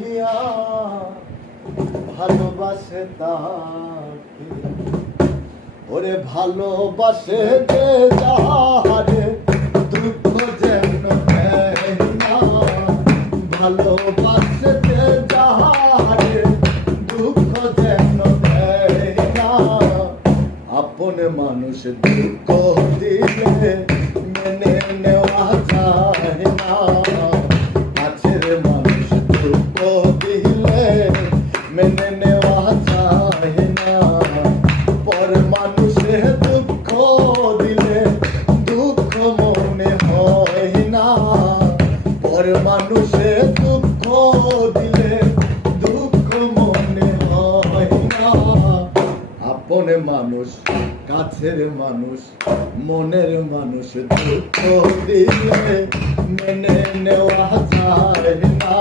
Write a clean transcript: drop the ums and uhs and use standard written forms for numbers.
দিয়া ভালোবাসে তাকে, ওরে ভালোবাসে যে যাহারে দুঃখ যেন দেয় না, ভালোবাসে যে যাহারে দুঃখ যেন দেয় না। আপন মানুষ দুঃখ দিলে মেনে নেওয়া যায় না, কাছের মানুষ দুঃখ দিলে মেনে নেওয়া যায় না। পর মানুষে দুঃখ দিলে দুঃখ মনে হয় না, পর মানুষে দুঃখ দিলে দুঃখ মনে হয় না। আপন মানুষ কাছের মানুষ মনের মানুষ দুঃখ দিলে মেনে নেওয়া যায় না।